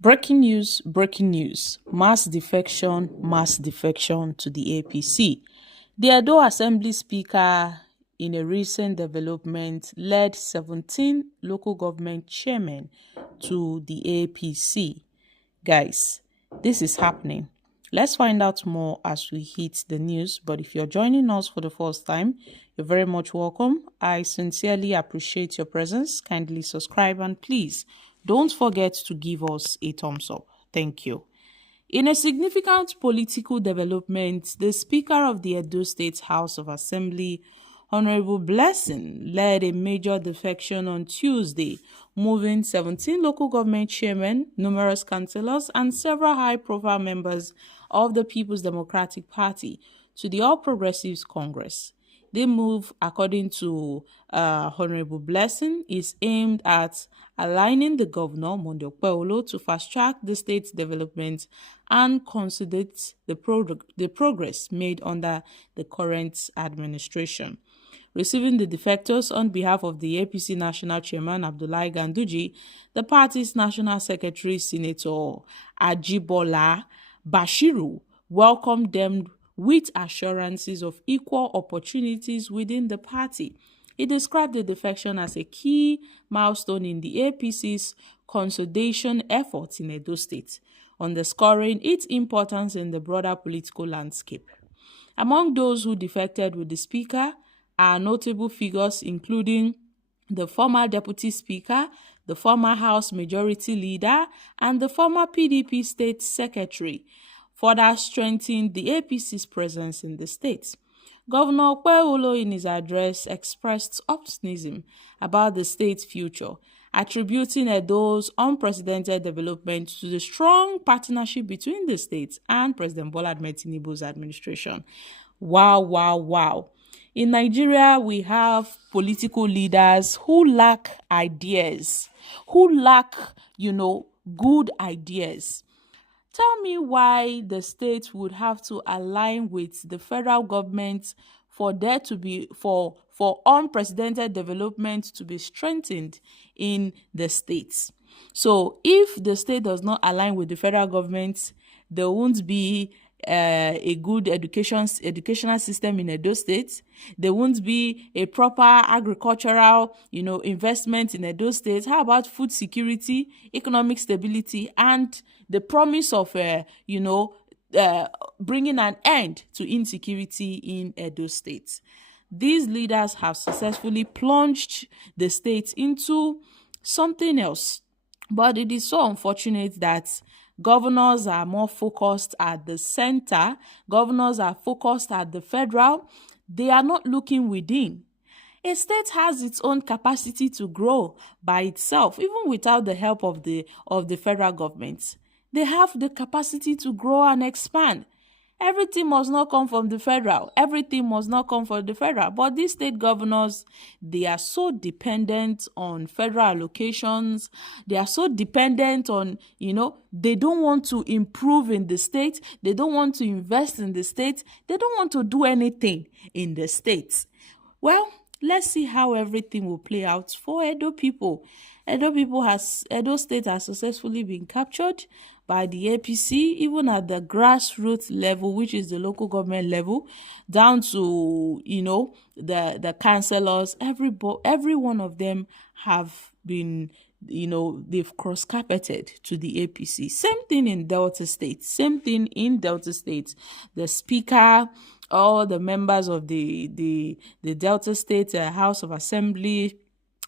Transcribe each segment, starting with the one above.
Breaking news, mass defection to the APC. The Edo Assembly Speaker, in a recent development, led 17 local government chairmen to the APC. Guys, this is happening. Let's find out more as we hit the news. But if you're joining us for the first time, you're very much welcome. I sincerely appreciate your presence. Kindly subscribe and please don't forget to give us a thumbs up. Thank you. In a significant political development, the Speaker of the Edo State House of Assembly, Honorable Blessing, led a major defection on Tuesday, moving 17 local government chairmen, numerous councillors, and several high-profile members of the People's Democratic Party to the All Progressives Congress. The move, according to Honorable Blessing, is aimed at aligning the governor, Monday Okpebholo, to fast-track the state's development and consolidate the progress made under the current administration. Receiving the defectors on behalf of the APC National Chairman Abdullahi Ganduji, the party's National Secretary Senator Ajibola Bashiru welcomed them with assurances of equal opportunities within the party. He described the defection as a key milestone in the APC's consolidation efforts in Edo State, underscoring its importance in the broader political landscape. Among those who defected with the Speaker are notable figures including the former Deputy Speaker, the former House Majority Leader, and the former PDP State Secretary, further strengthening the APC's presence in the state. Governor Okpebholo, in his address, expressed optimism about the state's future, attributing Edo's unprecedented development to the strong partnership between the state and President Bola Ahmed Tinubu's administration. Wow. In Nigeria, we have political leaders who lack ideas, good ideas. Tell me why the state would have to align with the federal government for there to be for unprecedented development to be strengthened in the states. So if the state does not align with the federal government, there won't be a good educational system in Edo State. There won't be a proper agricultural, investment in Edo State. How about food security, economic stability, and the promise of, bringing an end to insecurity in Edo State? These leaders have successfully plunged the state into something else. But it is so unfortunate that governors are more focused at the center. Governors are focused at the federal. They are not looking within. A state has its own capacity to grow by itself, even without the help of the federal government. They have the capacity to grow and expand. Everything must not come from the federal. Everything must not come from the federal. But these state governors, they are so dependent on federal allocations. They are so dependent on, they don't want to improve in the state. They don't want to invest in the state. They don't want to do anything in the states. Well, let's see how everything will play out for Edo people. Edo State has successfully been captured by the APC, even at the grassroots level, which is the local government level, down to, the councillors. Every one of them have been, they've cross-carpeted to the APC. Same thing in Delta State. The Speaker, all the members of the Delta State House of Assembly,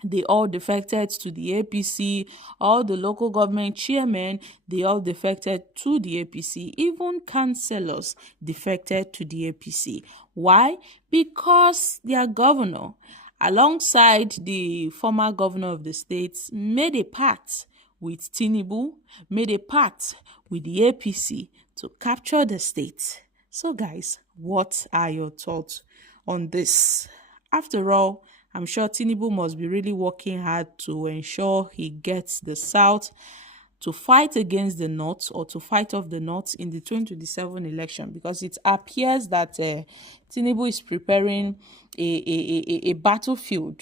they all defected to the APC. All the local government chairmen, they all defected to the APC. Even councillors defected to the APC. Why? Because their governor, alongside the former governor of the state, made a pact with Tinubu, made a pact with the APC to capture the state. So guys, what are your thoughts on this? After all, I'm sure Tinubu must be really working hard to ensure he gets the South to fight against the North or to fight off the North in the 2027 election, because it appears that Tinubu is preparing a battlefield.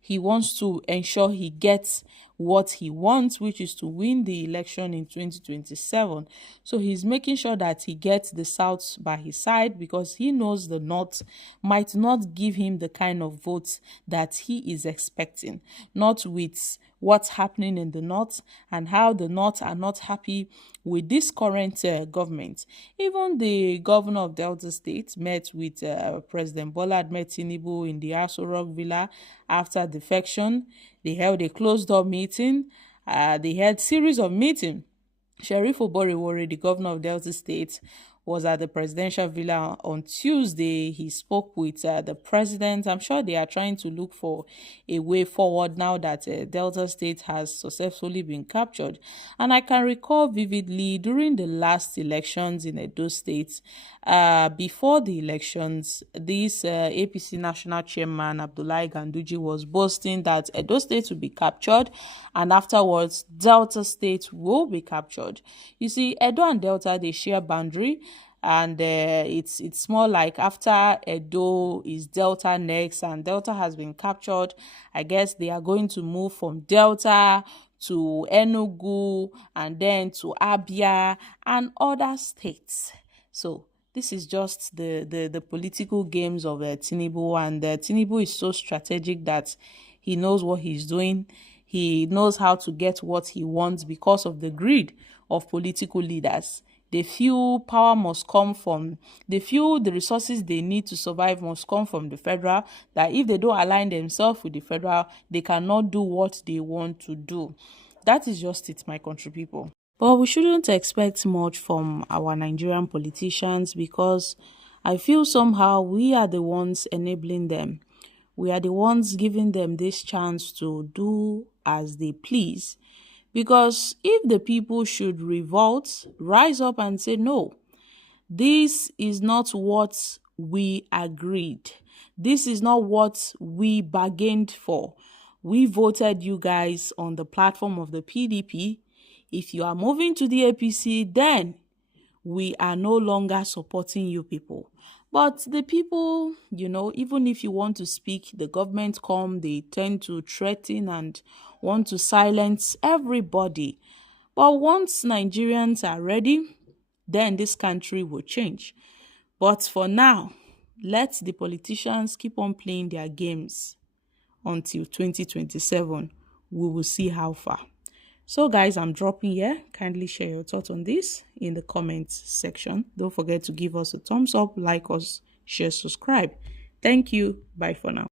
He wants to ensure he gets what he wants, which is to win the election in 2027. So he's making sure that he gets the South by his side, because he knows the North might not give him the kind of votes that he is expecting, not with what's happening in the North and how the North are not happy with this current government. Even the governor of Delta State met with President Bola Ahmed Tinubu in the Aso Rock Villa after defection. They held a closed-door meeting. They had series of meetings. Sheriff Oboriwori, the governor of Delta State, was at the presidential villa on Tuesday. He spoke with the president. I'm sure they are trying to look for a way forward now that Delta State has successfully been captured. And I can recall vividly during the last elections in Edo State, before the elections, this APC national chairman, Abdullahi Ganduji, was boasting that Edo State will be captured and afterwards Delta State will be captured. You see, Edo and Delta, they share boundary, and it's more like after Edo is Delta next, and Delta has been captured. I guess they are going to move from Delta to Enugu and then to Abia and other states. So this is just the political games of Tinubu, and Tinubu is so strategic that he knows what he's doing. He knows how to get what he wants because of the greed of political leaders. They feel power must come from, they feel the resources they need to survive must come from the federal, that if they don't align themselves with the federal, they cannot do what they want to do. That is just it, my country people. But we shouldn't expect much from our Nigerian politicians, because I feel somehow we are the ones enabling them. We are the ones giving them this chance to do as they please. Because if the people should revolt, rise up and say, no, this is not what we agreed. This is not what we bargained for. We voted you guys on the platform of the PDP. If you are moving to the APC, then we are no longer supporting you people. But the people, even if you want to speak, the government they tend to threaten and want to silence everybody. But once Nigerians are ready, then this country will change. But for now, let the politicians keep on playing their games until 2027. We will see how far. So guys, I'm dropping here. Kindly share your thoughts on this in the comments section. Don't forget to give us a thumbs up, like us, share, subscribe. Thank you. Bye for now.